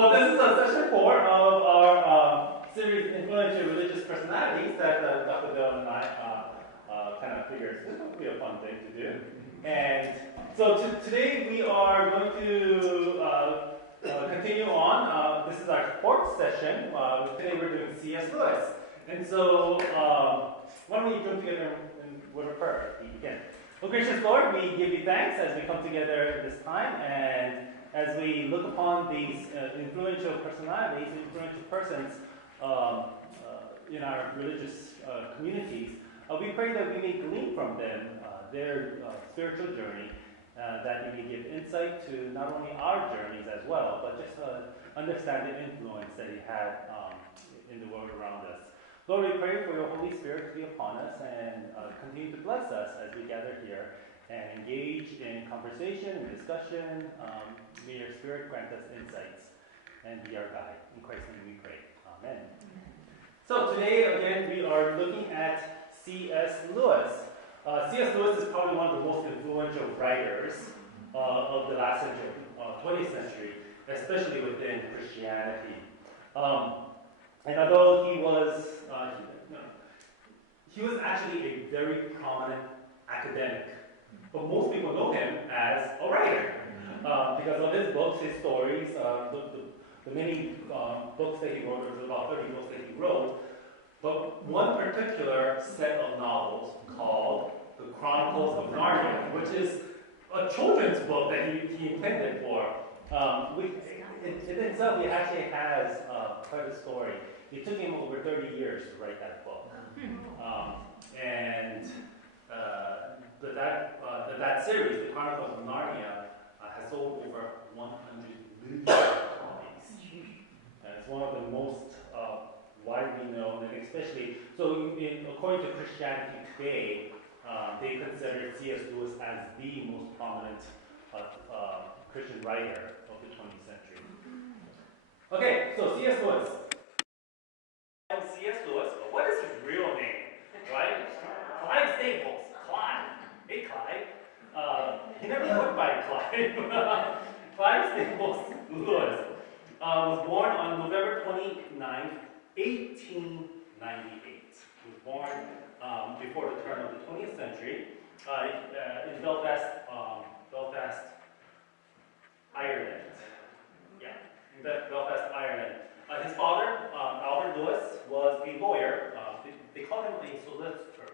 Well, this is session 4 of our series, Influential Religious Personalities, that Dr. Bill and I kind of figured this would be a fun thing to do. And so today we are going to continue on. This is our 4th session. Today we're doing C.S. Lewis. And so why don't we jump together in word of prayer? We begin. Oh, gracious Lord, we give you thanks as we come together this time, and as we look upon these influential personalities, influential persons in our religious communities, we pray that we may glean from them their spiritual journey, that you may give insight to not only our journeys as well, but just understand the influence that he had in the world around us. Lord, we pray for your Holy Spirit to be upon us and continue to bless us as we gather here and engage in conversation and discussion. May your Spirit grant us insights and be our guide. In Christ's name we pray. Amen. So today, again, we are looking at C.S. Lewis. C.S. Lewis is probably one of the most influential writers of the last century, 20th century, especially within Christianity. And although he was actually a very prominent academic, but most people know him as a writer because of his books, his stories, the many books that he wrote. There's about 30 books that he wrote, but one particular set of novels called The Chronicles of Narnia, which is a children's book that he intended for. In itself, it actually has quite a story. It took him over 30 years to write that book. That series, The Chronicles of Narnia, has sold over 100 million copies. And it's one of the most widely known, and especially, so according to Christianity Today, they consider C.S. Lewis as the most prominent Christian writer of the 20th century. Okay, so C.S. Lewis. C.S. Lewis, but what is his real name, right? Clive Staples. Clive. Hey, Clive. He never went by Clive. Clive Staples Lewis was born on November 29, 1898. He was born before the turn of the 20th century in Belfast, Ireland. Yeah, in Belfast, Ireland. His father, Albert Lewis, was a lawyer. They called him a solicitor.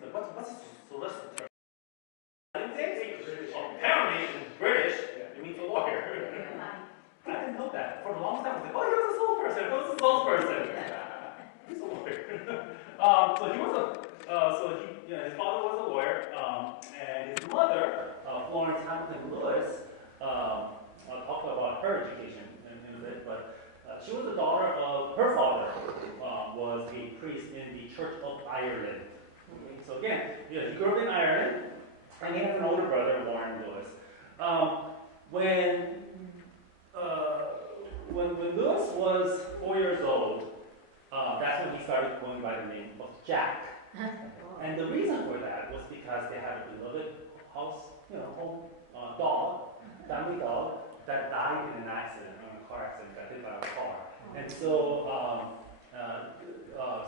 So what's a solicitor? Apparently, in British, it means a lawyer. I didn't know that. For a long time, I was like, oh, he was a salesperson. He was a salesperson. He's a lawyer. His father was a lawyer, and his mother, Florence Hamilton Lewis, I'll talk about her education in a bit, but she was the daughter of her father, was a priest in the Church of Ireland. Okay, so again, he grew up in Ireland, and he has an older brother, Warren Lewis. When Lewis was 4 years old, that's when he started going by the name of Jack. And the reason for that was because they had a beloved home dog, family dog, that died in an accident, a car accident, got hit by a car. And so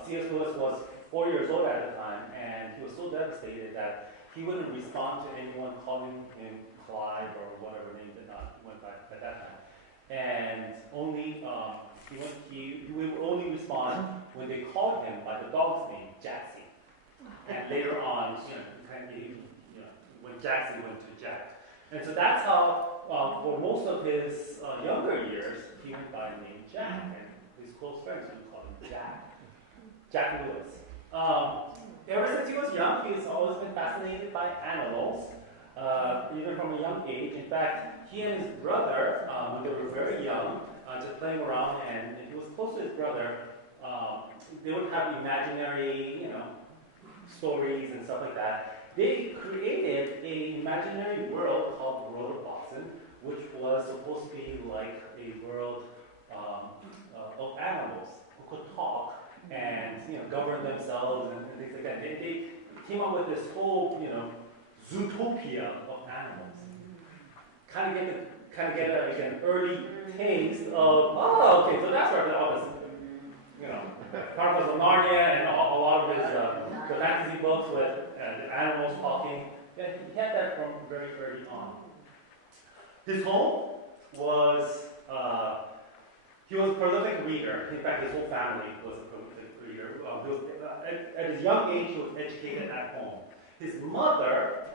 C.S. Lewis was 4 years old at the time, and he was so devastated that he wouldn't respond to anyone calling him Clive or whatever name that went by at that time. And only he would only respond when they called him by the dog's name, Jaxie. And later on, when Jaxie went to Jack. And so that's how, for most of his younger years, he went by the name Jack, and his close friends would call him Jack Lewis. Ever since he was young, he's always been fascinated by animals, even from a young age. In fact, he and his brother, when they were very young, just playing around, and he was close to his brother, they would have imaginary, stories and stuff like that. They created an imaginary world called the World of Boston, which was supposed to be like a world of animals who could talk and govern themselves and things like that. They came up with this whole zootopia of animals. Kind kind of get an early taste of, oh, okay, so that's where all this, Chronicles of Narnia and a lot of his the fantasy books with animals talking. Yeah, he had that from very early on. His home was, he was a prolific reader. In fact, his whole family was a prolific reader. He was, at his young age, he was educated at home. His mother,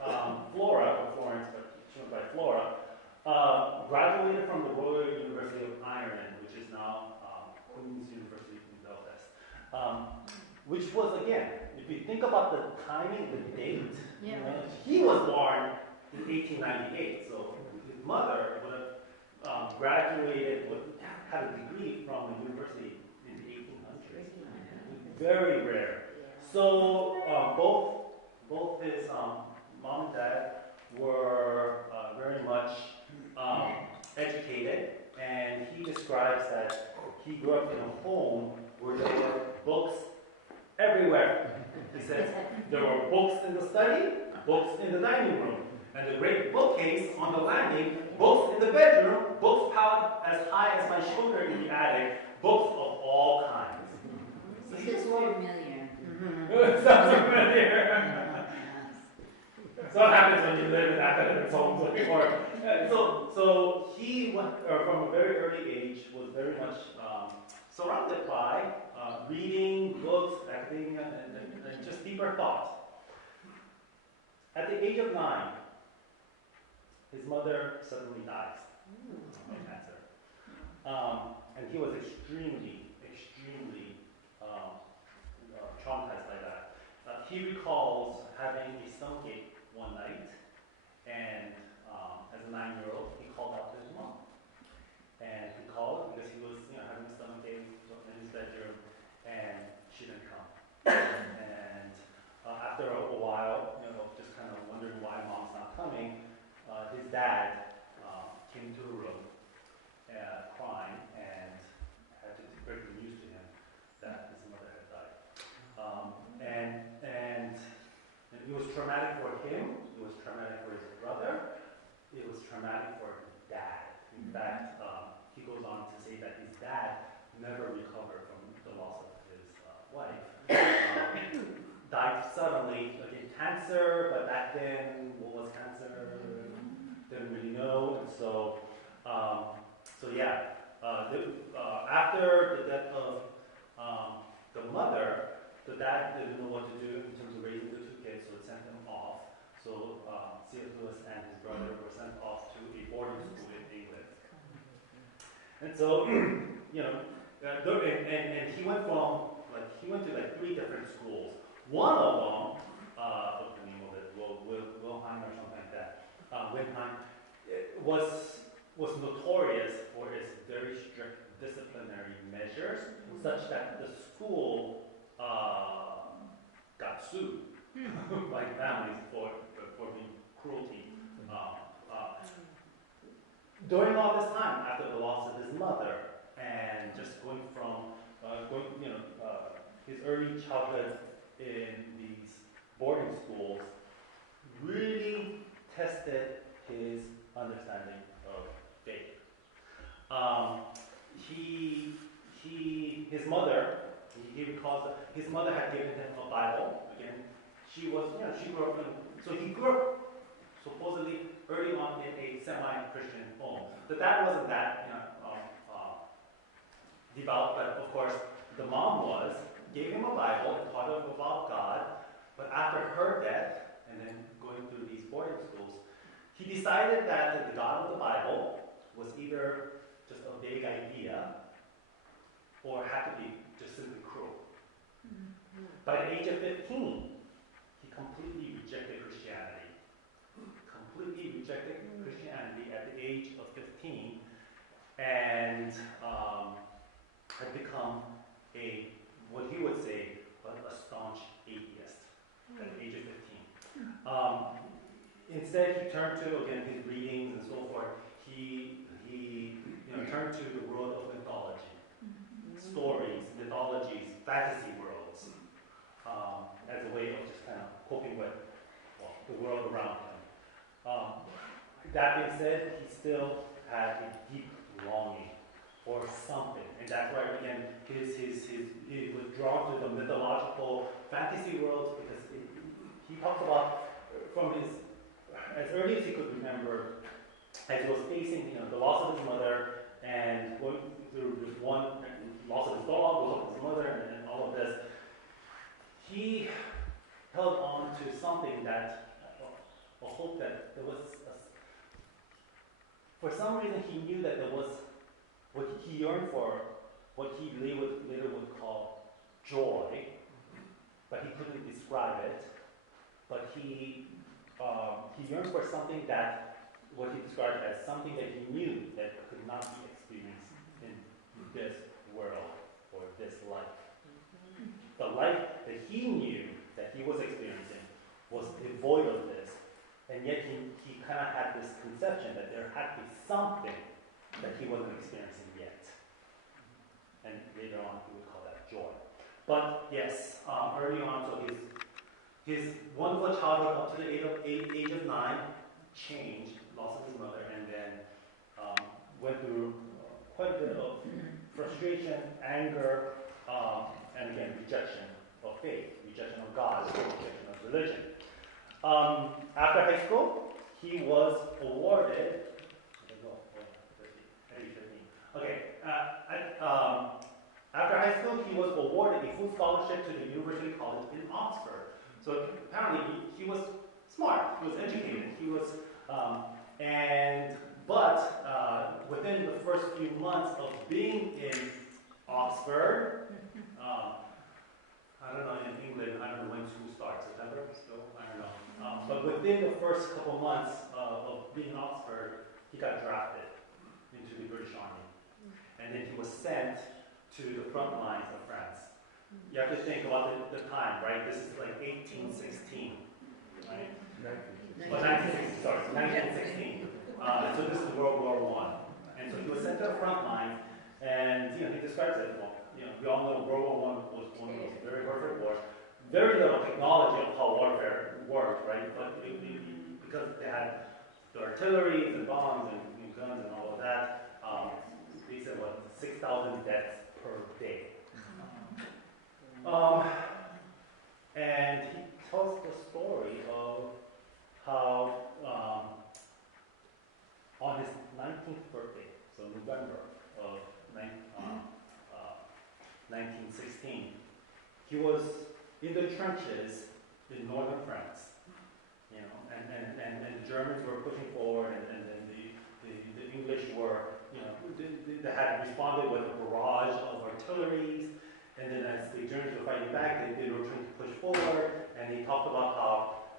Flora, or Florence, but she went by Flora, graduated from the Royal University of Ireland, which is now Queen's University in Belfast. Which was, again, if you think about the timing, the date, he was born in 1898, so his mother would have graduated, had a degree from the university in the 1800s. Very rare. So both his mom and dad were very much educated, and he describes that he grew up in a home where there were books everywhere. He says there were books in the study, books in the dining room, and the great bookcase on the landing, books in the bedroom, books piled as high as my shoulder in the attic, books of all kinds. So it's familiar. It sounds familiar. So what happens when you live in academic homes? So he went, from a very early age, was very much surrounded by reading books, academia, and just deeper thought. At the age of 9, his mother suddenly dies of cancer. And he was extremely traumatized by that. He recalls having a stomachache one night, and as a 9-year-old, he called out to his mom. And he called because he was having a stomachache in his bedroom, and she didn't come. And after a while, just kind of wondering why mom's not coming, his dad came to the room crying and had to break the news to him that his mother had died. And it was traumatic for him, it was traumatic for his brother, it was traumatic for his dad. In fact, he goes on to say that his dad never recovered from the loss of his wife. Died suddenly, again, cancer, but back then, what was cancer? Didn't really know. And so after the death of the mother, the dad didn't know what to do in terms of raising the two kids, so it sent them off. So C.S. Lewis and his brother were sent off to a boarding school in England. And so, and he went to 3 different schools. One of them, what's the name of it? Wilhelm or something like that. Wilhelm was notorious for its very strict disciplinary measures, such that the school got sued by families for the cruelty. During all this time, after the loss of his mother, and just going from his early childhood in these boarding schools, really tested his understanding of faith. His mother, he recalls that his mother had given him a Bible. Again, she grew up he grew up supposedly early on in a semi-Christian home. The dad wasn't that devout, but of course the mom was. Gave him a Bible and taught him about God. But after her death, and then going through these boarding schools, he decided that the God of the Bible was either just a vague idea or had to be just simply cruel. By the age of 15, he completely rejected Christianity. Completely rejected Christianity at the age of 15, and had become what he would say, a staunch atheist at the age of 15. Instead, he turned to, again, his readings and so forth. He turned to the world of mythology, stories, mythologies, fantasy worlds, as a way of just kind of coping with the world around him. That being said, he still had a deep longing for something, and that's why again he was drawn to the mythological fantasy world because he talks about from his as early as he could remember, as he was facing the loss of his mother and going through this one loss of his dog, loss of his mother, and all of this, he held on to something that a hope that there was. For some reason, he knew that there was what he yearned for, what he later would call joy, but he couldn't describe it. But he yearned for something that, what he described as something that he knew that could not be experienced in this world or this life. The life that he knew that he was experiencing was devoid of this, and yet he kind of had this conception that there had to be something that he wasn't experiencing yet. And later on, he would call that joy. But yes, early on, so his wonderful childhood up to the age of 9 changed, loss of his mother, and then went through quite a bit of frustration, anger, and again, rejection of faith, rejection of God, rejection of religion. After high school, he was awarded. Okay. After high school, he was awarded a full scholarship to the University College in Oxford. So apparently, he was smart. He was educated. He was, but within the first few months of being in Oxford, I don't know in England. I don't know when school starts. September still. I don't know. But within the first couple months of being in Oxford, he got drafted into the British Army, and then he was sent to the front lines of France. You have to think about the time, right? This is like 1816, right? 1916, sorry, 1916. So this is World War I. And so he was sent to the front line, and he describes it, well, we all know World War I was one of those very horrific wars. Very little technology of how warfare worked, right? But because they had the artillery and bombs and guns and all of that, they said, 6,000 deaths per day. And he tells the story of how on his 19th birthday, so November of 1916, he was in the trenches in northern France, and the Germans were pushing forward, and the English were, they had responded with a barrage of artilleries. And then as the Germans were fighting back, they were trying to push forward, and he talked about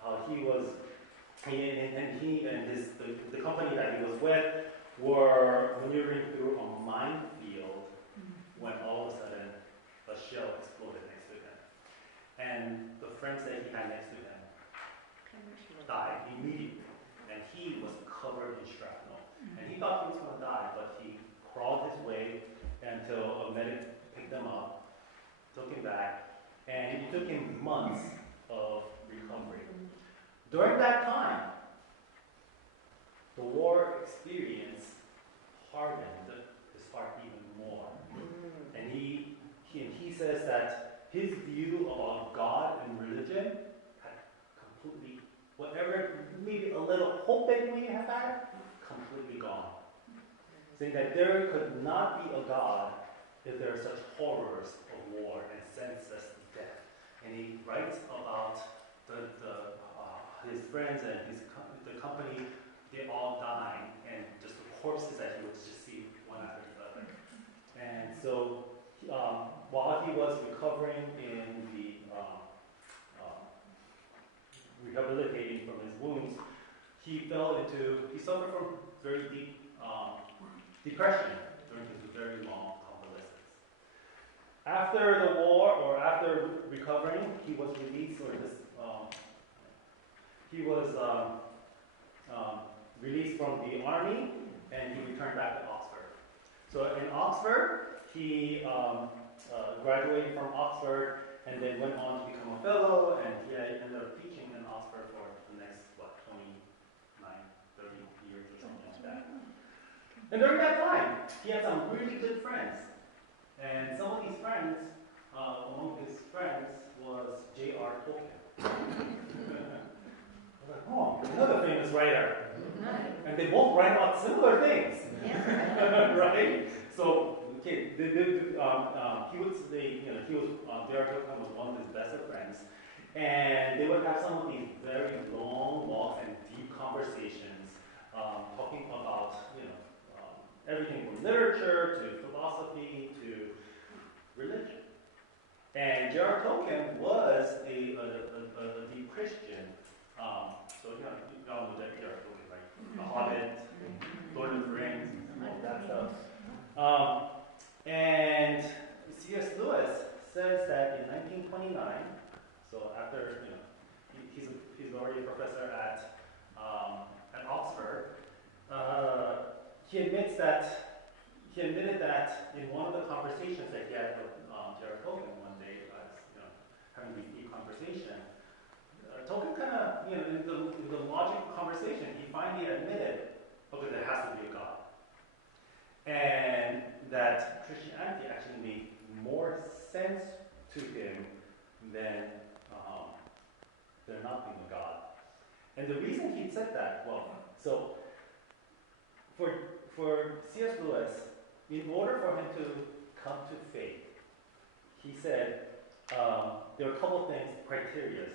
how he was, he and the company that he was with were maneuvering through a minefield when all of a sudden a shell exploded next to him. And the friends that he had next to him died immediately, and he was covered in shrapnel. And he thought he was going to die, but he crawled his way until a medic picked him up, took him back, and it took him months of recovery. During that time, the war experience hardened his heart even more. And he says that his view about God and religion had completely, whatever, maybe a little hope that he may have had, completely gone. Saying that there could not be a God if there are such horrors of war and senseless death. And he writes about his friends and the company, they all dying, and just the corpses that he would just see one after the other. And so while he was recovering in the rehabilitating from his wounds, he suffered from very deep depression during his very long convalescence. After the war, or after recovering, he was released, released from the army, and he returned back to Oxford. So in Oxford, he graduated from Oxford, and then went on to become a fellow, and he ended up teaching in Oxford for the next, 29, 30 years or something like that. And during that time, he had some really good friends. And some of these friends, among his friends, was J.R. Tolkien. I was like, oh, another famous writer. And they both write about similar things. Yeah. Right? So, okay, he was J.R. Tolkien was one of his best of friends. And they would have some of these very long walks and deep conversations, talking about, everything from literature to philosophy to religion. And J.R. Tolkien was a deep Christian. So you all know that J.R. Tolkien, right? The Hobbit, Lord of the Rings, all that stuff. And C.S. Lewis says that in 1929, so after he's already a professor at Oxford. He admitted that in one of the conversations that he had with J.R. Tolkien one day, having these deep conversation, Tolkien kind of, in the logical conversation, he finally admitted, okay, there has to be a God, and that Christianity actually made more sense to him than there not being a God. And the reason he said that, so for C.S. Lewis, in order for him to come to faith, he said there are a couple of things, criteria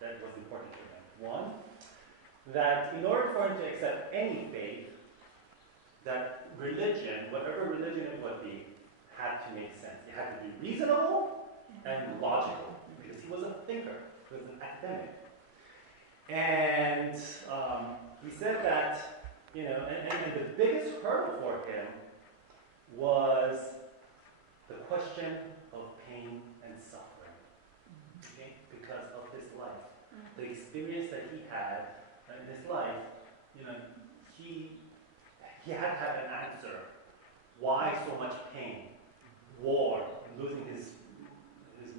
that was important for him. One, that in order for him to accept any faith, that religion, whatever religion it would be, had to make sense. It had to be reasonable and logical, because he was a thinker, he was an academic. And he said that, and the biggest hurdle for him was the question of pain and suffering, okay? Because of his life. The experience that he had in his life, he had to have an answer. Why so much pain? War, losing his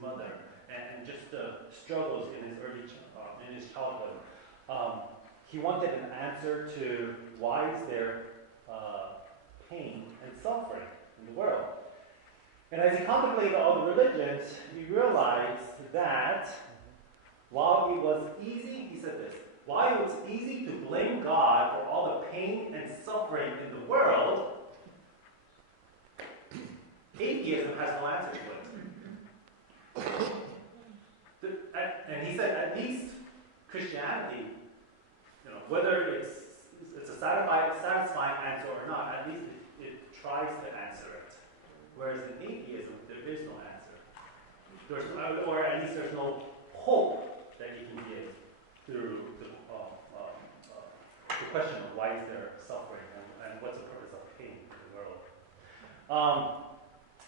mother, and just the struggles in his in his childhood. He wanted an answer to why is there pain and suffering in the world. And as he contemplated all the religions, he realized that while it was easy, he said this, while it was easy to blame God for all the pain and suffering in the world, atheism has no answer to it. And he said, at least Christianity, whether it's a satisfying answer or not, at least it tries to answer it. Whereas in atheism, there is no answer. Or at least there's no hope that you can give through the question of why is there suffering and what's the purpose of pain in the world.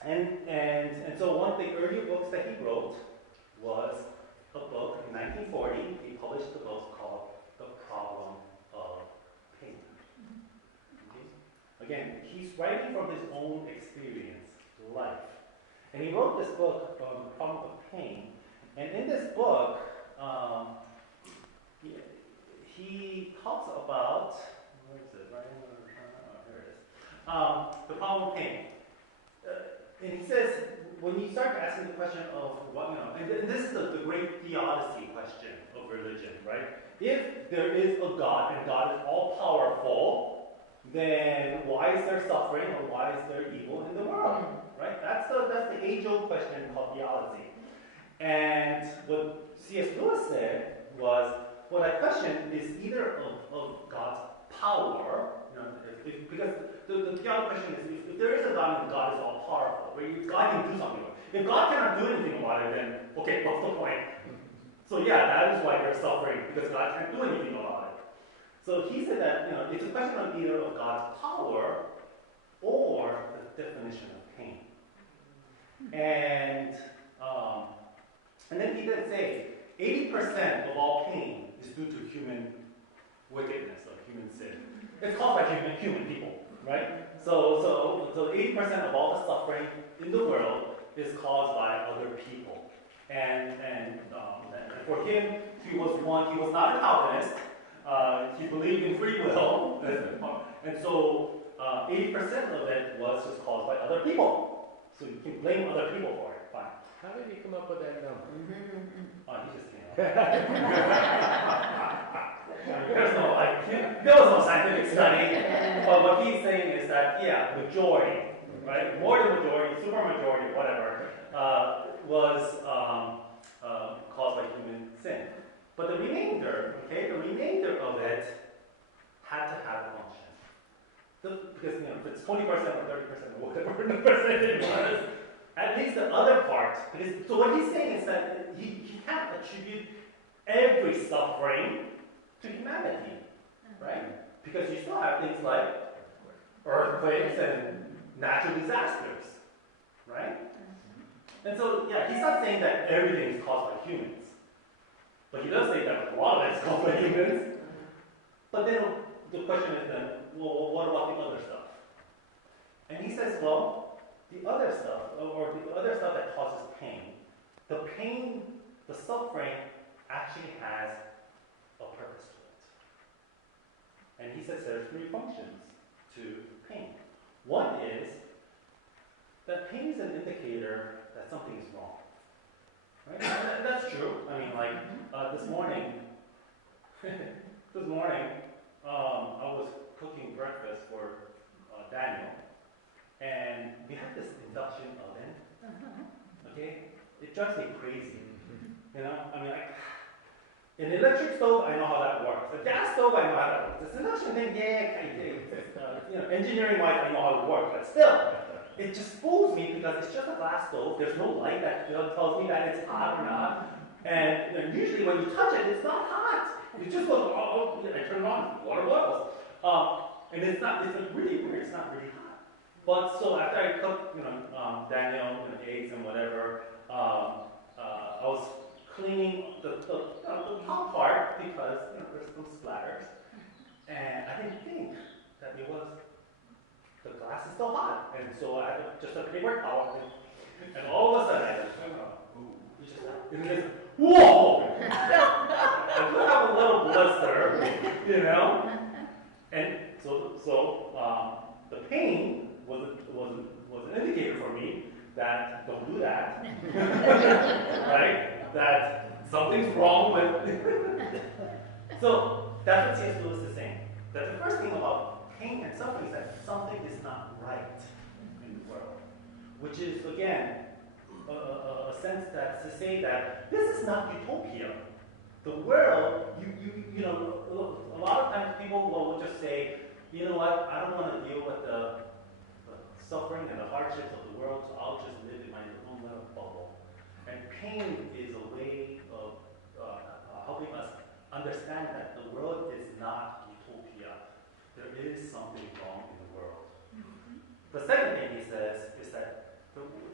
And so one of the early books that he wrote was a book in 1940. He published a book called The Problem of Pain. Okay? Again, he's writing from his own experience, life. And he wrote this book, The Problem of Pain. And in this book, he talks about, where is it? Here it is. The problem of pain. And he says, when you start asking the question of what, and this is the great theodicy question of religion, right? If there is a God and God is all powerful, then why is there suffering or why is there evil in the world, right? That's the age-old question called theodicy. And what C.S. Lewis said was, well, that question is either of God's power, because the theology question is, if there is a God and God is all powerful, right? God can do something about it. If God cannot do anything about it, then, okay, what's the point? So yeah, that is why there's suffering, because God can't do anything about it. So he said that, it's a question of either of God's power or the definition of pain. And then he did say, 80% of all pain is due to human wickedness or human sin. It's caused by human people, right? So 80% of all the suffering in the world is caused by other people. And for him, he was not a Calvinist. He believed in free will, and so 80% of it was just caused by other people. So you can blame other people for it. Fine. How did he come up with that number? He just came up. There was no scientific study. But what he's saying is that, yeah, majority, right? More than majority, super majority, whatever, was caused by human sin. But the remainder, of it had to have a function. Because, if it's 20% or 30% or whatever the percentage was, at least the other part, so what he's saying is that he can't attribute every suffering to humanity, right? Because you still have things like earthquakes and natural disasters, right? And so, yeah, he's not saying that everything is caused by humans. But he does say that a lot of it is caused by humans. But then the question is then, well, what about the other stuff? And he says, well, the other stuff, or the other stuff that causes pain, the suffering actually has a purpose to it. And he says there's 3 functions to pain. One is that pain is an indicator that something is wrong. Right? And that's true. I mean, like, this morning, I was cooking breakfast for Daniel, and we have this induction oven. Okay, it drives me crazy. I mean, like, an electric stove, I know how that works. A gas stove, I know how that works. This induction thing, engineering-wise, I know how it works. But still, it just fools me because it's just a glass stove. There's no light that tells me that it's hot or not. And usually when you touch it, it's not hot. It just goes, I turn it on, water boils. And it's really weird. It's not really hot. But so after I cooked, Daniel, eggs and whatever, I was cleaning the top part because there's some splatters, and I didn't think that it was the glass is still hot, and so I had just a paper towel, and all of a sudden I just whoa! I could have a little blister, and so the pain was an indicator for me that don't do that, right? That something's wrong with. So that's what C.S. Lewis is saying. That the first thing about pain and suffering is that something is not right in the world, which is again a sense that to say that this is not utopia. The world, a lot of times people will just say, you know what, I don't want to deal with the suffering and the hardships of the world, so I'll just live in my own little bubble. And pain is a way of helping us understand that the world is not utopia. There is something wrong in the world. The second thing he says is that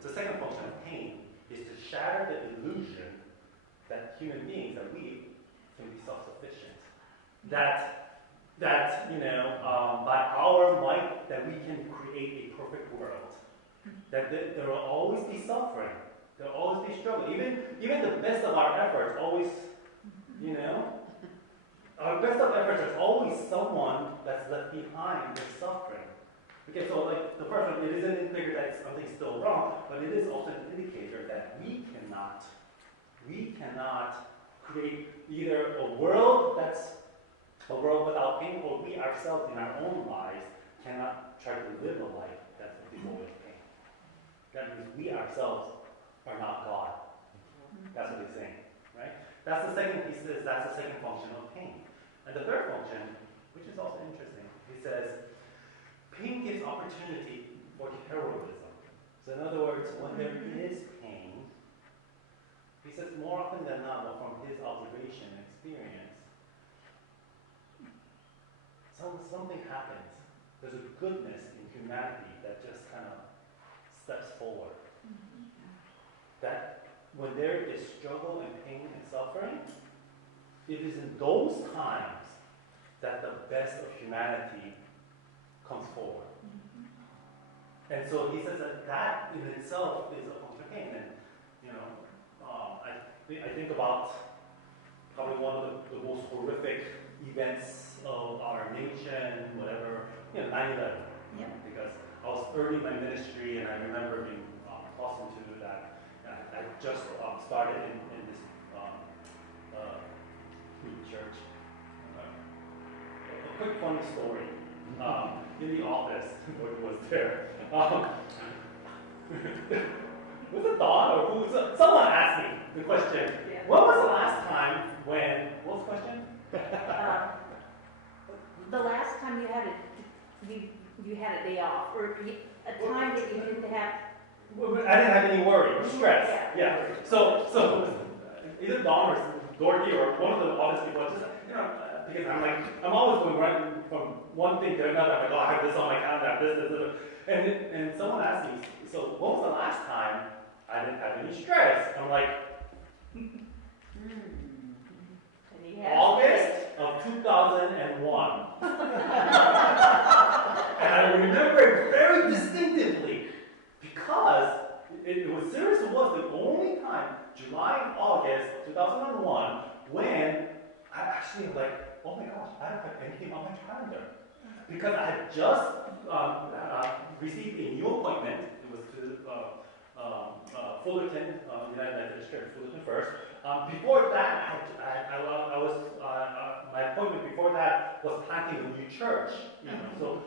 the second function of pain is to shatter the illusion that human beings, that we can be self-sufficient. That by our might, that we can create a perfect world. That there will always be suffering. There will always be struggle. Even the best of our efforts always, our best of efforts, there's always someone that's left behind with suffering. Okay, so like the first one, it is an indicator that something's still wrong, but it is also an indicator that we cannot create either a world that's a world without pain, or we ourselves in our own lives cannot try to live a life that's devoid of pain. That means we ourselves are not God. That's what he's saying, right? That's the second function of pain. And the third function, which is also interesting, he says, pain gives opportunity for heroism. So in other words, when there is pain, he says more often than not, or from his observation and experience, something happens. There's a goodness in humanity that just kind of steps forward. That when there is struggle and pain and suffering, it is in those times that the best of humanity comes forward. And so he says that in itself is a function of pain. And, I think about probably one of the most horrific events of our nation, whatever, 9/11. Yep. because I was early in my ministry, and I remember being tossed into that. I just started in this church. A quick funny story. In the office, Lord was there. Was it Dawn or who? Someone asked me the question. Yeah. When was the last time when? What was the question? The last time you had you had a day off, or a time that you didn't have. Well, I didn't have any worry or stress. Yeah. So either Dawn or Dorothy or one of the office people, just because I'm always going right from one thing to another. I'm like, oh, I have this on my calendar, I have this. And someone asked me, so when was the last time I didn't have any stress? I'm like, August of 2001. And I remember it very distinctively because it was serious. It was the only time, July and August of 2001, when I actually was like, oh my gosh, I don't have anything on my calendar. Because I had just received a new appointment. It was to Fullerton, United Methodist Church, Fullerton First. Before that, I was my appointment before that was planting a new church. So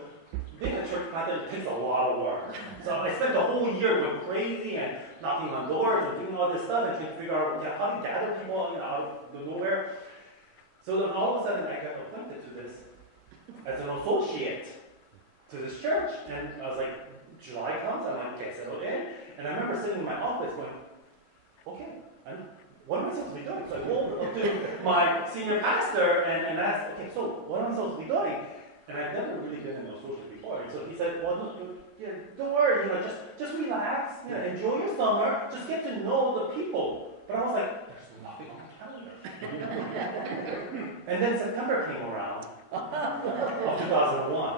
being a church planter takes a lot of work. So I spent the whole year going crazy and knocking on doors and doing all this stuff and trying to figure out how to gather people out of nowhere. So then all of a sudden I got appointed to this as an associate to this church, and I was like, July comes, I'm like, get settled in, and I remember sitting in my office going, okay, what am I supposed to be doing? So I go over to my senior pastor and asked, okay, so what am I supposed to be doing? And I've never really been in those socials before, and so he said, well, don't worry, just relax, enjoy your summer, just get to know the people. But I was like, there's nothing on my calendar. And then September came around. Of 2001.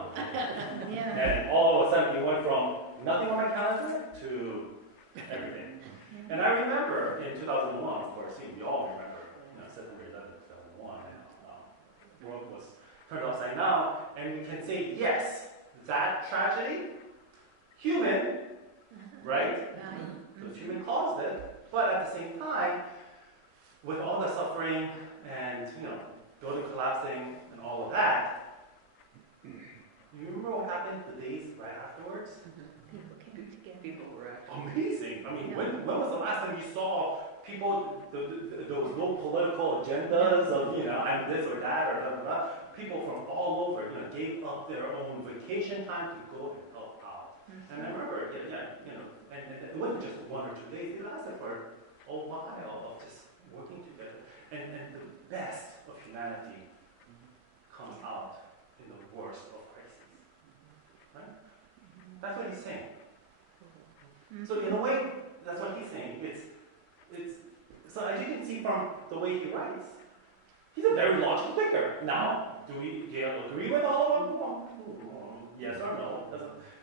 Yeah. And all of a sudden we went from nothing on my calendar to everything. And I remember in 2001, of course, we all remember, September 11th, 2001, and the world was turned upside down. And we can say, yes, that tragedy, human, right? Because human caused it. But at the same time, with all the suffering and, building collapsing, and all of that, you remember what happened the days right afterwards? People came together. People were actually Amazing. I mean, when was the last time you saw people, there was no political agendas of, I'm this or that or blah, blah, blah. People from all over, gave up their own vacation time to go and help out. And I remember, and it wasn't just 1 or 2 days, it lasted for a while of just working together. And the best of humanity comes out in the worst of crises. Right? That's what he's saying. So in a way, that's what he's saying. It's so as you can see from the way he writes, he's a very logical thinker. Now, do you agree with all of them? Yes or no?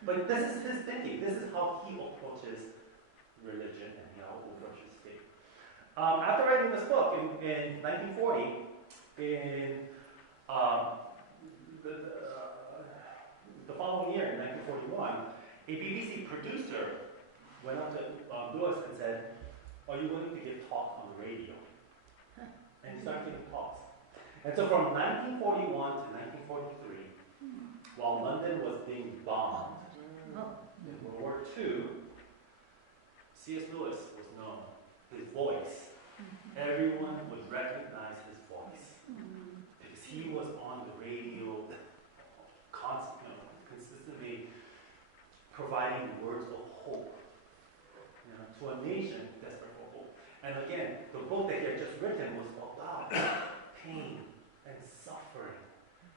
But this is his thinking. This is how he approaches religion and how he approaches faith. After writing this book in 1940, in the following year, in 1941, a BBC producer went up to Lewis and said, are you willing to give talks on the radio? And he started giving talks. And so from 1941 to 1943, while London was being bombed in World War II, C.S. Lewis was known. His voice, everyone would recognize his voice because he was on the radio consistently providing words of hope to a nation desperate for hope. And again, the book that he had just written was about pain and suffering.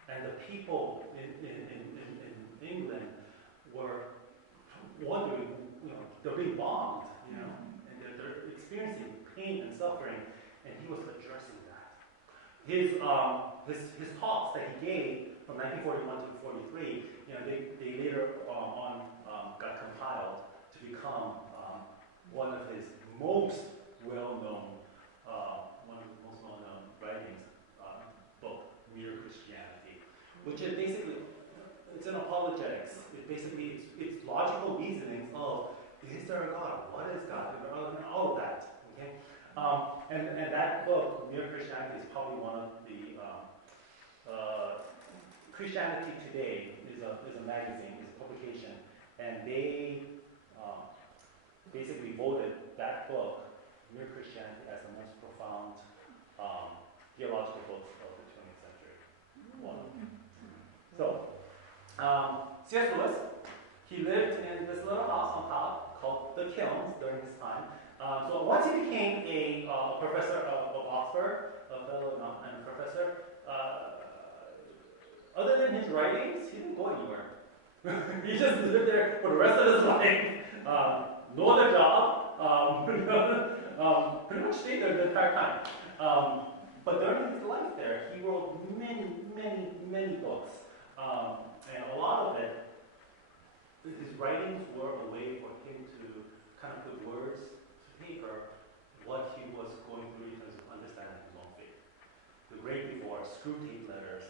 And the people in England were wondering, they're being bombed, and they're experiencing pain and suffering, and he was addressing that. His talks that he gave from 1941 to 43, they later on got compiled to become one of his most well-known writings, book, Mere Christianity, which is basically, it's an apologetics. It basically it's logical reasonings of, is there a God? What is God? And all of that. Okay, and that book, Mere Christianity, is probably one of the Christianity Today is a magazine, is a publication, and they basically voted that book, Mere Christianity, as the most profound theological book of the 20th century. One. So, C.S. Lewis, he lived in this little house on top called the Kilns during his time. So once he became a professor of Oxford, a fellow and a professor, other than his writings, he didn't go anywhere. He just lived there for the rest of his life. No other job. Pretty much stayed there the entire time. But during his life there, he wrote many books. And a lot of it, his writings were a way for him to kind of put words to paper what he was going through in terms of understanding his own faith. The Great Divorce, Screwtape Letters,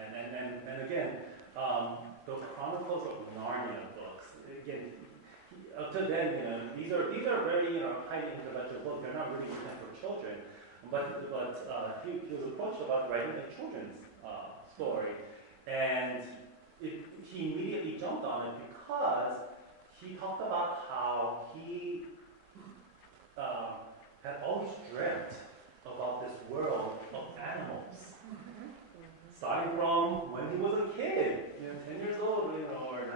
and again, the Chronicles of Narnia books. Again, up to then, these are very highly intellectual books. They're not really meant for children, but he was approached about writing a children's story, and he immediately jumped on it because he talked about how he had always dreamt about this world of animals. Starting from when he was a kid, 10 years old, or 9,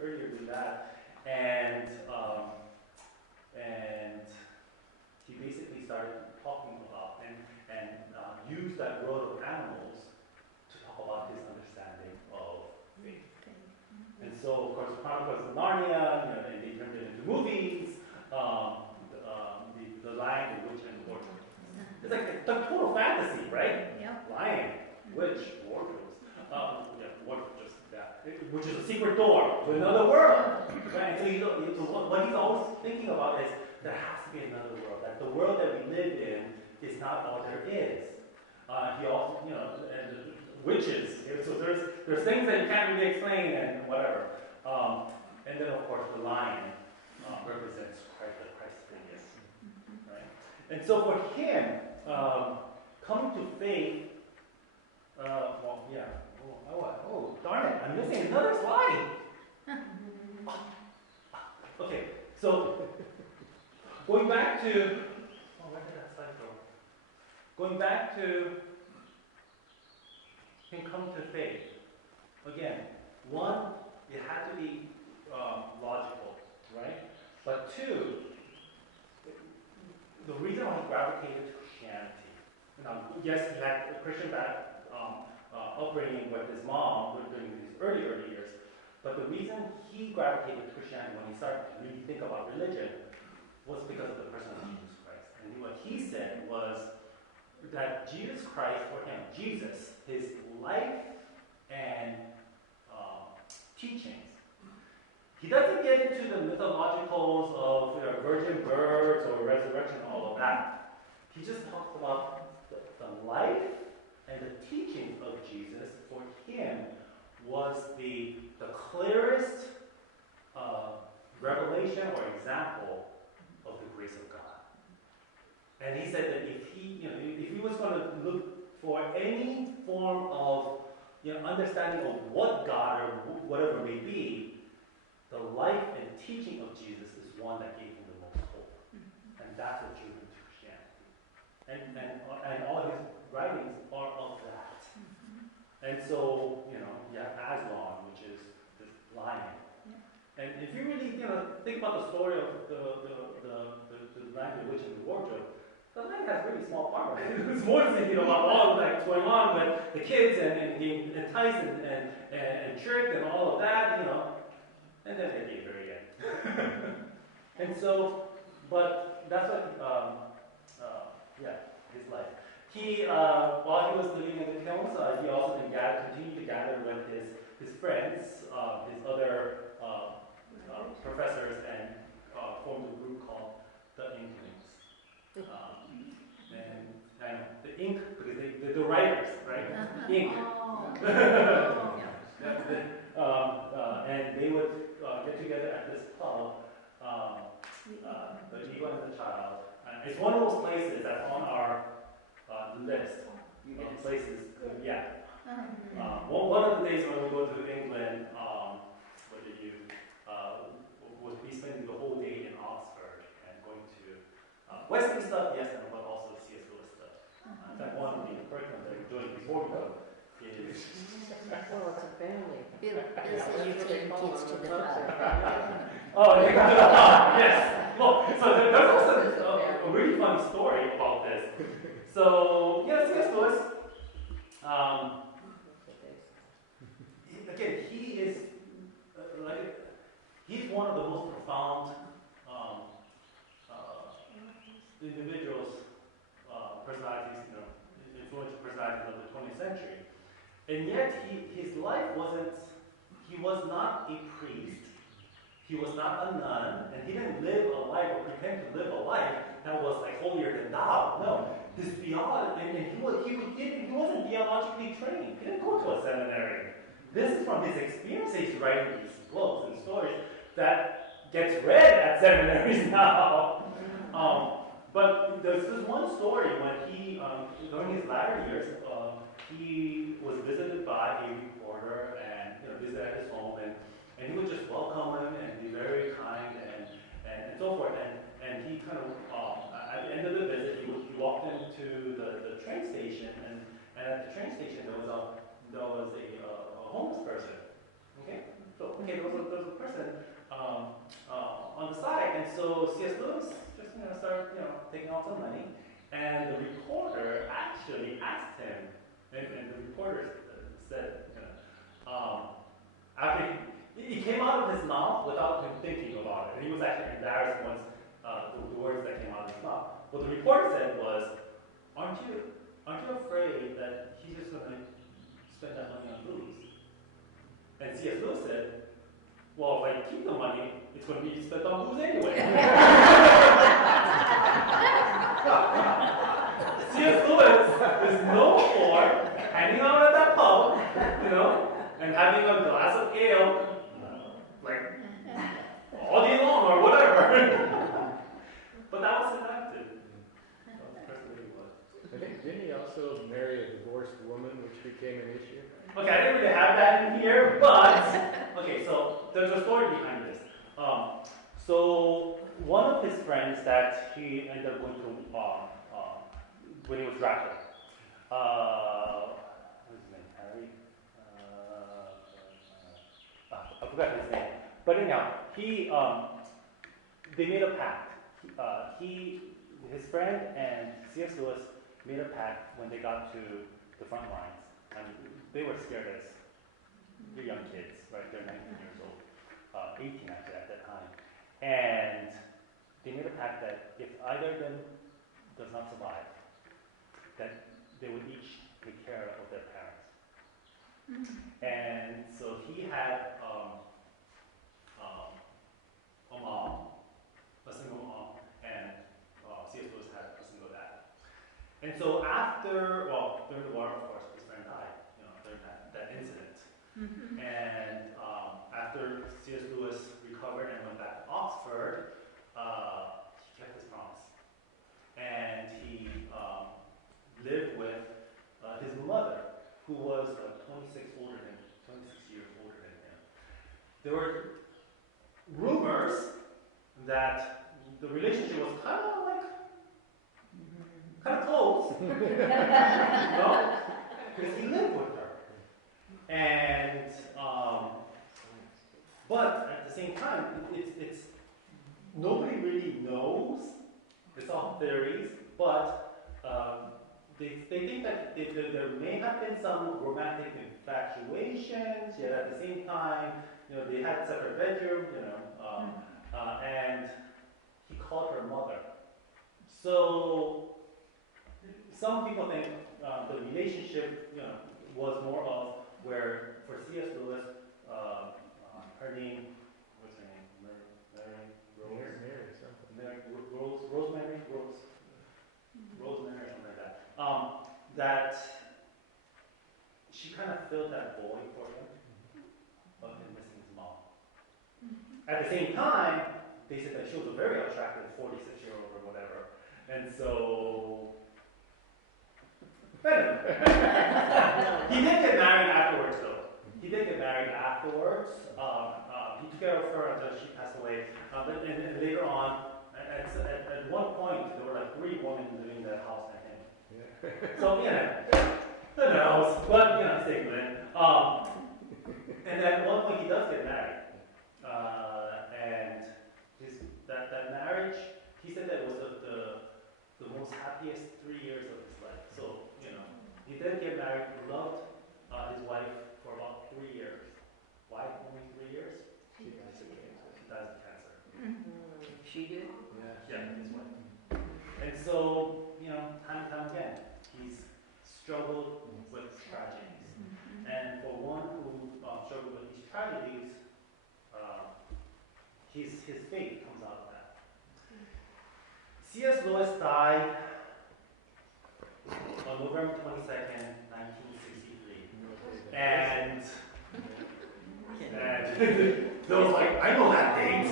earlier than that, and he basically started talking about and used that world of animals to talk about his understanding of faith. And so, of course, Chronicles of Narnia, and they turned it into movies. The Lion, the Witch, and the Wardrobe. It's like the total fantasy, right? Yeah. Lion, Witch, wardrobes. Wardrobe, just that. Which is a secret door to another world. Right? So, what he's always thinking about is there has to be another world. That the world that we live in is not all there is. He also, and witches. So there's things that you can't really explain and whatever. And then, of course, the lion represents Christ figure. Right? And so for him, coming to faith, darn it, I'm missing another slide. Okay, so going back to, where did that slide go? Going back to him coming to faith. Again, one, it had to be logical, right? But two, the reason why he gravitated to Christianity. Yes, he had a Christian upbringing with his mom during his early years, but the reason he gravitated to Christianity when he started to really think about religion was because of the person of Jesus Christ. And what he said was that Jesus Christ, for him, Jesus, his life and teachings, he doesn't get into the mythologicals of virgin births or resurrection, all of that. He just talks about the life and the teaching of Jesus. For him was the clearest revelation or example of the grace of God. And he said that if he was going to look for any form of understanding of what God or whatever may be, the life and teaching of Jesus is one that gave him the most hope. And that's what drew him to Christianity. And all his writings are of that. And so, you have Aslan, which is this lion. And if you really, think about the story of the Lion, the Witch, and the Wardrobe, the lion has really small part. It's more than thinking about all that's going on with the kids and being enticed and tricked and all of that, and then at the very end. And so, but that's what, his life. He, while he was living in the Kilns, he also continued to gather with his friends, his other professors, and formed a group called the Inklings. And the ink, because they're the writers, right? Ink. And they would The Eagle and the Child. And it's one of those places that's on our list of places. Yeah. One of the days when we go to England, what did you? Was we spending the whole day in Oxford and going to Western stuff, yes, but also C.S. Lewis stuff. In fact, one of the curriculum that we're doing before we go is. Well, it's a family. Bill said you're taking kids to the club. Oh, they go to the pub, yes. Look, so there's also a really funny story about this. So, yeah, C.S. Lewis, again, he is, he's one of the most profound individuals, personalities, influential personalities of the 20th century. And yet, his life he was not a priest, he was not a nun, and he didn't live a life or pretend to live a life that was like holier than thou. No, his theology, and he wasn't theologically trained. He didn't go to a seminary. This is from his experience. He's writing these books and stories that gets read at seminaries now. But there's this one story when he, during his latter years, he was visited by a reporter and visited at his home, and he would just welcome him and be very kind and so forth. And he kind of, at the end of the visit, he walked into the train station, and at the train station there was a homeless person. Okay, so there was a person on the side, and so C.S. Lewis just started taking out some money, and the reporter actually asked him, and the reporter said, after he came out of his mouth without him thinking about it, and he was actually embarrassed once the words that came out of his mouth. What the reporter said was, "Aren't you afraid that he's just going to spend that money on booze?" And C.S. Lewis said, "Well, if I keep the money, it's going to be spent on booze anyway." C.S. Lewis is known for hanging out at that pub, and having a glass of ale, like all day long or whatever. But that was his attitude. That was the person that he was. I think, didn't he also marry a divorced woman, which became an issue? Okay, I didn't really have that in here, but okay, so there's a story behind this. So one of his friends that he ended up going to when he was drafted, what's his name? Harry? I forgot his name. But anyhow, they made a pact. His friend and C.S. Lewis made a pact when they got to the front lines. And they were scared as they're young kids, right? They're 19 years old, 18 actually at that time. And they made a pact that if either of them does not survive, that they would each take care of their parents. And so he had a mom, a single mom, and C.S. Lewis had a single dad. And so during the war, of course, his friend died, during that incident. And after C.S. Lewis recovered and went back to Oxford, he kept his promise. And he lived with his mother, who was 26 years older than him. There were rumors that the relationship was kind of close, because he lived with her. And but at the same time, it's nobody really knows. It's all theories, but they think that there may have been some romantic infatuations, yet at the same time, they had separate bedrooms, and he called her mother. So some people think the relationship, was more of where for C.S. Lewis, her name, what's her name? Rosemary, or something like that. That she kind of filled that void for him of him missing his mom. At the same time, they said that she was a very attractive 46-year-old or whatever. And so, anyway. He did get married afterwards, though. He did get married afterwards. He took care of her until she passed away. And later on, at one point, there were like 3 women living in that house and him. Yeah. So, who knows? But, stay with it. And then at one point, he does get married. And that marriage, he said that was the most happiest 3 years of his life. So, he did get married, loved his wife for about 3 years. Why only 3 years? She died of cancer. She dies of cancer. She did? Yeah, his wife. And so, time and time again, he's struggled with tragedies. And for one who struggled with these tragedies, his faith comes out of that. C.S. Lewis died on November 22nd, 1963. And Bill was like, I know that date.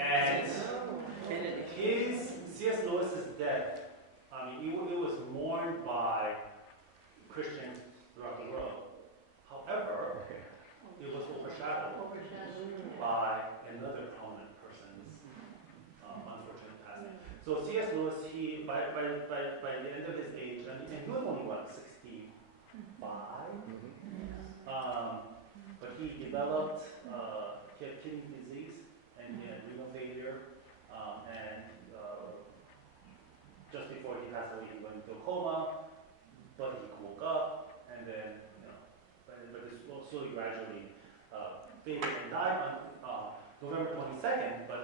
And C.S. Lewis's death, it was mourned by Christians throughout the world. However, it was overshadowed by another prominent person's unfortunate passing. So C.S. Lewis, by the end of his age, and he was only 65. But he developed, he had kidney disease and he had renal failure, and just before he passed away, he went into a coma, but he woke up, and then, but this slowly, gradually faded and died on November 22nd, but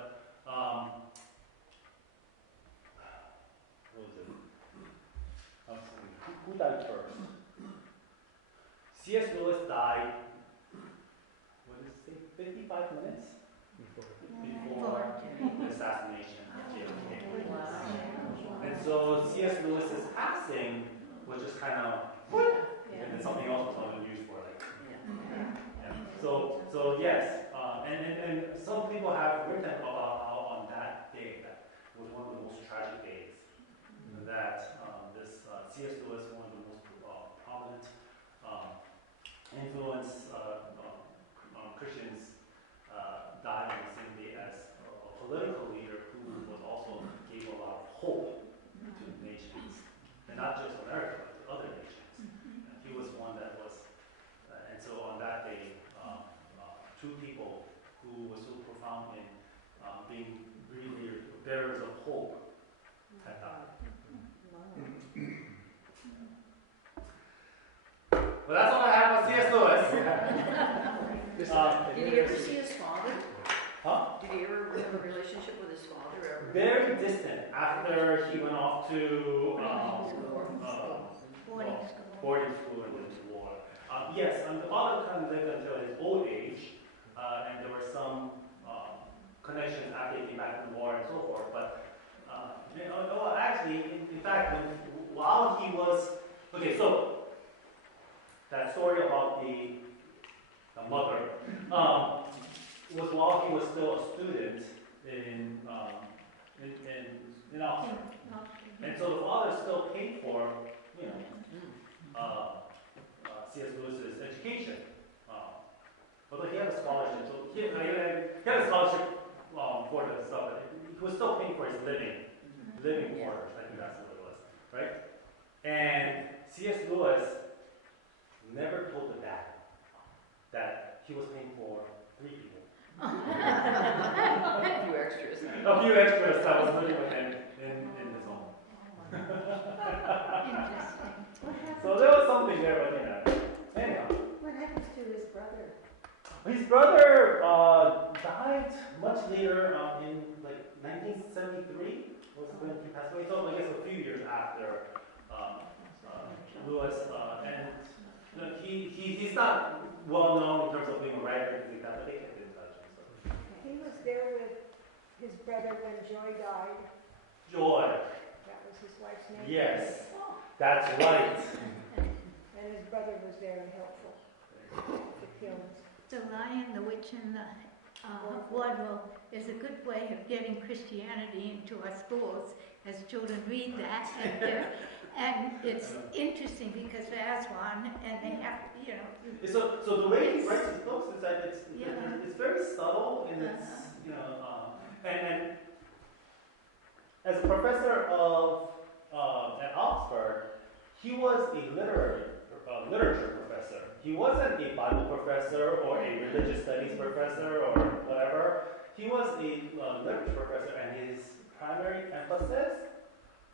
what was it? Who died first? C.S. Lewis died, what did it say, 55 minutes before the assassination of JFK. And so C.S. Lewis's passing was just kind of, and then something else was on the news for like. Yeah. So yes, and some people have written about how on that day, that was one of the most tragic days, that this C.S. Lewis, one of the most prominent influence Christians, died on the same day as a political leader who was also gave a lot of hope to nations, and not just America, but to other nations. And he was one that was, and so on that day, 2 people who were so profound in being really bearers of hope had died. Well, that's all I have about C.S. Lewis. Did he ever see his father? Huh? Did he ever have a relationship with his father ever? Very distant after he went off to boarding school and went to war. Yes, the father kind of lived until his old age, and there were some connections after he came back from the war and so forth. But actually, in fact, while he was so that story about the mother was while he was still a student in Oxford, and so the father still paid for C.S. Lewis's education, although he had a scholarship. So he had a scholarship for the stuff, but he was still paying for his living quarters. I think that's what it was, right? And C.S. Lewis never told the dad that he was paying for 3 people. A few extras. A few extras that was living with him in his home. So there was something there, but anyhow. What happens to his brother? His brother died much later in like 1973 was when he passed away. So I guess a few years after Lewis, and he's not well known in terms of being a writer, but they kept in touch and stuff. He was there with his brother when Joy died. Joy. That was his wife's name. Yes, that's right. And his brother was very helpful. The killings. The Lion, the Witch, and the Wardwell is a good way of getting Christianity into our schools as children read that. And it's interesting because there's one, and they have, So the way he writes his books is that it's very subtle and it's and as a professor of at Oxford, he was a literature professor. He wasn't a Bible professor or a religious studies professor or whatever. He was a literature professor, and his primary emphasis,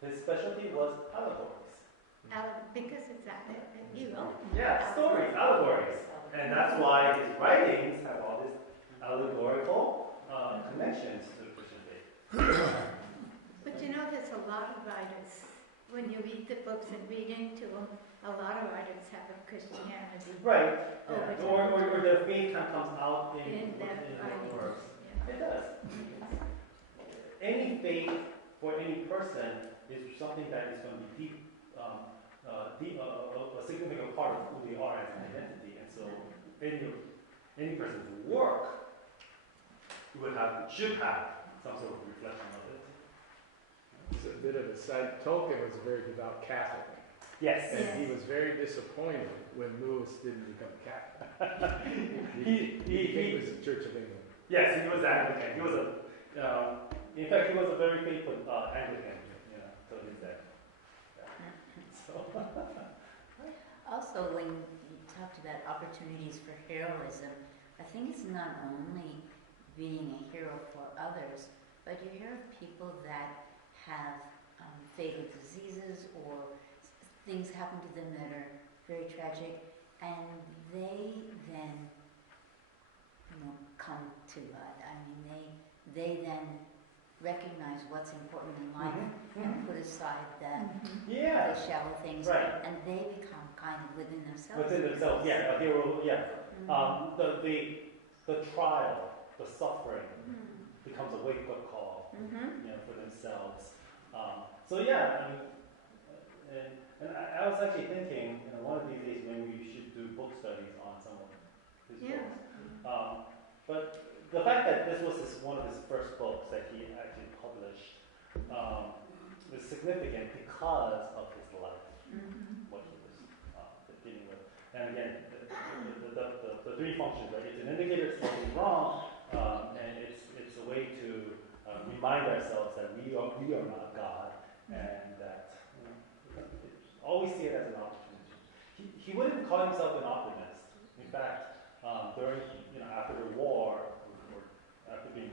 his specialty was allegories. because it's that you know. Yeah, stories, allegories. And that's why his writings have all these allegorical connections to the Christian faith. But there's a lot of writers. When you read the books and read into them, a lot of writers have a Christianity. Right. Over Yeah. time. Or their faith kind of comes out In that the writing. works. Yeah. It does. Any faith for any person is something that is going to be a significant part of who they are as an identity. And so any person's work should have some sort of reflection of it. It's a bit of a side. Tolkien was a very devout Catholic. Yes. And he was very disappointed when Lewis didn't become Catholic. He was the Church of England. Yes, he was Anglican. He was in fact, he was a very faithful Anglican, till his death. So. Also, when you talked about opportunities for heroism, I think it's not only being a hero for others, but you hear of people that have fatal diseases or things happen to them that are very tragic, and they then, come to they then recognize what's important in life and put aside the shallow things, Right. and they become kind of within themselves. Within themselves, yeah, a hero, yeah. The trial, the suffering becomes a wake-up call, for themselves. So yeah, and I was actually thinking, one of these days maybe we should do book studies on some of his books. But the fact that this was one of his first books that he actually published was significant because of his life, what he was dealing with. And again, the three functions, right? It's an indicator that something's wrong, and it's a way to remind ourselves that we are not God, and that always see it as an opportunity. He wouldn't call himself an optimist. In fact, during after the war, or after being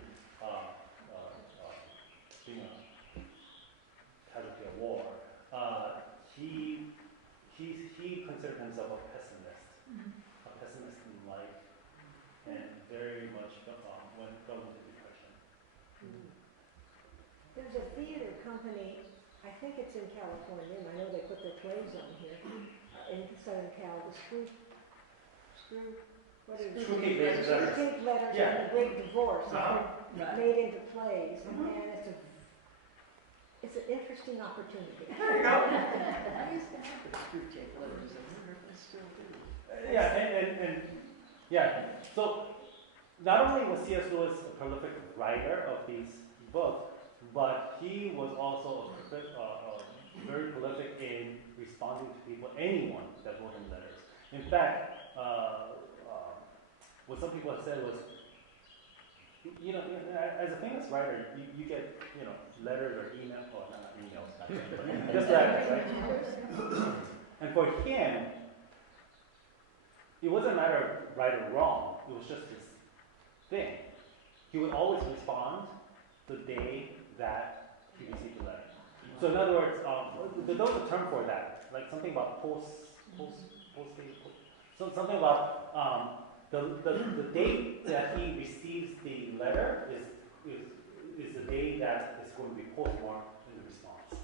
casualty of war, he considered himself a pessimist in life, and very much fell into depression. There's a theater company, I think it's in California, and I know they put their plays on here, in Southern Cal, the Screwtape Letters. Screwtape Letters Yeah. and the Great Divorce. Uh-huh. It's made into plays, and it's an interesting opportunity. There you go. I used to have the Screwtape Letters. I wonder if I still do. And yeah. So not only was C.S. Lewis a prolific writer of these books, but he was also very prolific in responding to people, anyone that wrote him letters. In fact, what some people have said was, as a famous writer, you get, letters or emails, or not emails, but just letters, right? And for him, it wasn't a matter of right or wrong. It was just his thing. He would always respond the day that he received a letter. So in other words, there was a term for that, like something about something about the date that he receives the letter is the day that is going to be postmarked in the response.